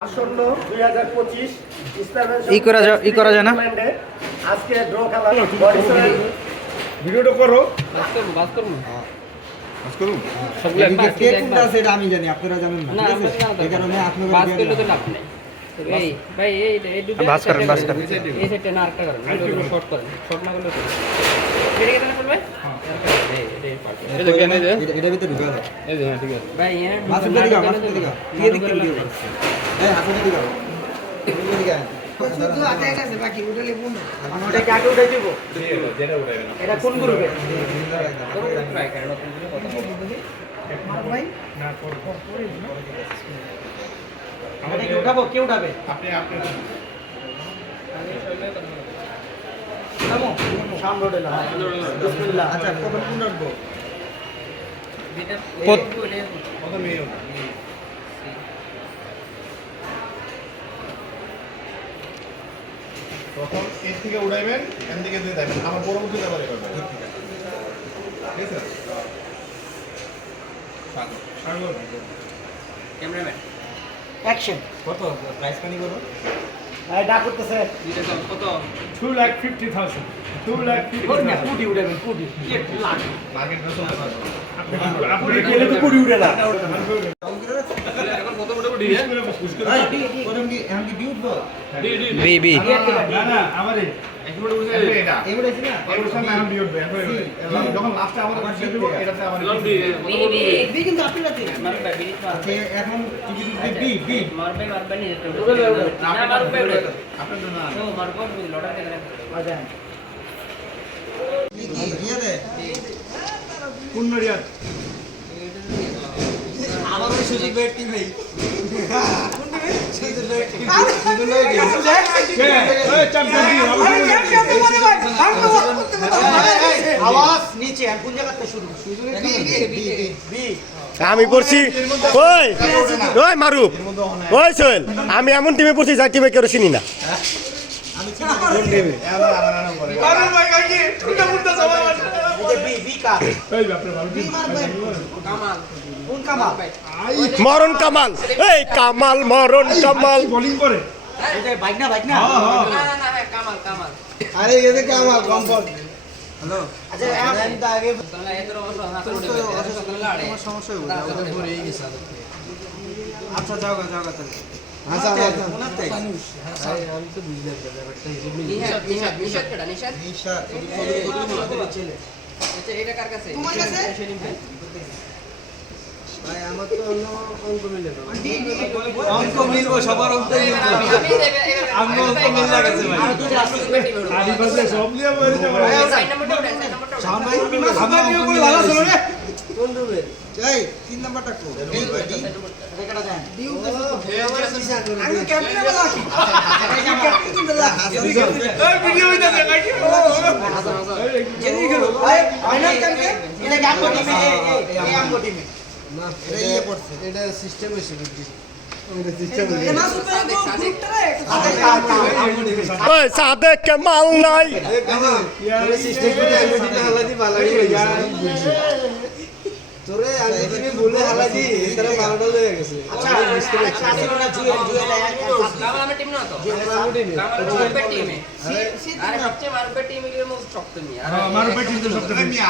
আসন্ন দুই হাজার পঁচিশ ই করা যা- ই করা যায় না? আজকে ড্র খেলা ভিডিওটা করো। আমি জানি আপনারা জানেন না এই কারণে এটা কেটে পড়বে এই এই ভিতরে ঢুকা দাও ভাই হ্যাঁ মাসুদ দিকে ঢুকালে মাসুদ দিকে না। দিয়ে দিকে দিয়ে দাও এই হাসুদ দিকে এদিকে দিকে ওটা কি আগে উঠে দিব। এটা কোন গ্রুপে করো, একটু try করেন, নতুন করে কথা বলব। কি উঠাবো? কে উঠাবে? আপনি আপনি না? বিসমিল্লাহ। আচ্ছা কখন কোন রাখব কত মেয়ে এর থেকে উড়াইবেন এখান থেকে দিয়ে দেখবেন। আমার পরবর্তী ব্যাপারে ঠিক আছে? ক্যামেরাম্যান। অ্যাকশন কত? প্রাইস পানি করো এই ডাক করতেছে কত two lakh fifty thousand two lakh. Crore উঠাবেন কুটি মার্কেট আপনি গেলে তো কোটি উঠে না। এখন কত মোটা উঠি এই, প্রথম কি এখন কি ডিউট বল বি বি না না আমারই। এটা। এগুলো আছে না? এই বছর না? আমি বিয়োগ দেব যখন লাস্টে আমার কাছে দিব এটাতে আমার বি কিন্তু আপনারা দিন। মারবে বিরিশ মারবে কোন জায়গাতে শুরু? আমি পড়ছি ওই ওই মারুফ ওই সোহেল আমি এমন টিমে পড়ছি যার টিমে কেউ চিনি না। বি বি কার কামাল। কোন কামাল? মরণ কামাল। এই কামাল মরণ কামাল। বোলিং করে? এটা বাইক না বাইক না না না না হ্যাঁ কামাল কামাল। হ্যালো আচ্ছা আগে সমস্যা আচ্ছা যাও গা যাও গা তাহলে আচ্ছা আচ্ছা আচ্ছা এটা কার কাছে তোমার কাছে? সেলিম ভাই ভাই আমার তো অন্য অঙ্ক মিলে না অঙ্ক মিলবো সবার অঙ্ক আমি অঙ্ক মিল লাগাছে ভাই আছে সব নিয়ে বলে যাব ভাই আমি অঙ্ক মিল ভালো ছিল রে কোন রুমে এই তিন নাম্বারটা কো ডি ডি এটা দেন আমি ক্যাপ্টেন বলা কি ক্যাপ্টেন কিন্তু লা জেনি গেলো ফাইনাল ক্যাপ্টেন এটা কি আমগো এই এই এই আমগো টিমে না এটা ইয়ে পড়ছে এটা সিস্টেম হইছে কামাল নাই আমি হয়ে গেছে তোরে বারোটা হয়ে আচ্ছা আচ্ছা না জুয়েল জুয়েল আমার টিম না তো টিমে আরে সবচেয়ে টিম এর মধ্যে শক্ত আর